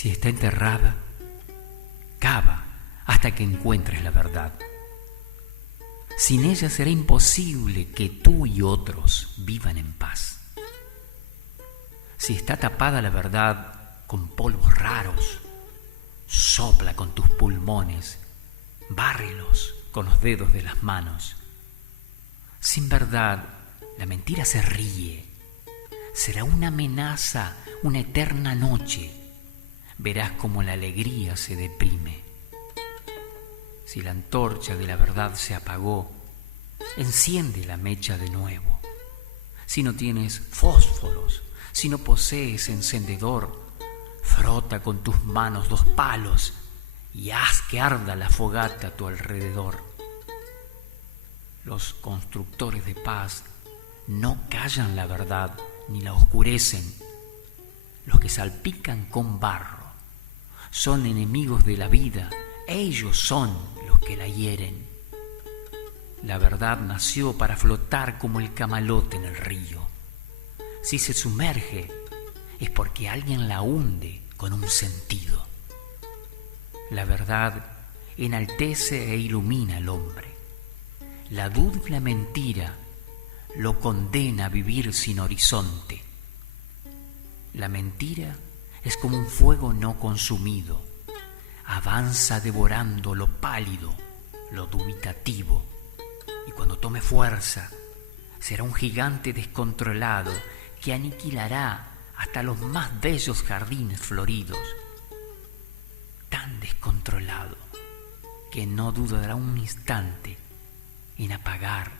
Si está enterrada, cava hasta que encuentres la verdad. Sin ella será imposible que tú y otros vivan en paz. Si está tapada la verdad con polvos raros, sopla con tus pulmones, bárrelos con los dedos de las manos. Sin verdad, la mentira se ríe. Será una amenaza, una eterna noche. Verás cómo la alegría se deprime. Si la antorcha de la verdad se apagó, enciende la mecha de nuevo. Si no tienes fósforos, si no posees encendedor, frota con tus manos 2 palos y haz que arda la fogata a tu alrededor. Los constructores de paz no callan la verdad ni la oscurecen. Los que salpican con barro son enemigos de la vida, ellos son los que la hieren. La verdad nació para flotar como el camalote en el río. Si se sumerge es porque alguien la hunde con un sentido. La verdad enaltece e ilumina al hombre. La duda y la mentira lo condena a vivir sin horizonte. La mentira es como un fuego no consumido. Avanza devorando lo pálido, lo dubitativo. Y cuando tome fuerza, será un gigante descontrolado que aniquilará hasta los más bellos jardines floridos. Tan descontrolado que no dudará un instante en apagar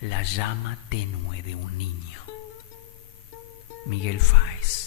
la llama tenue de un niño. Miguel Fáez.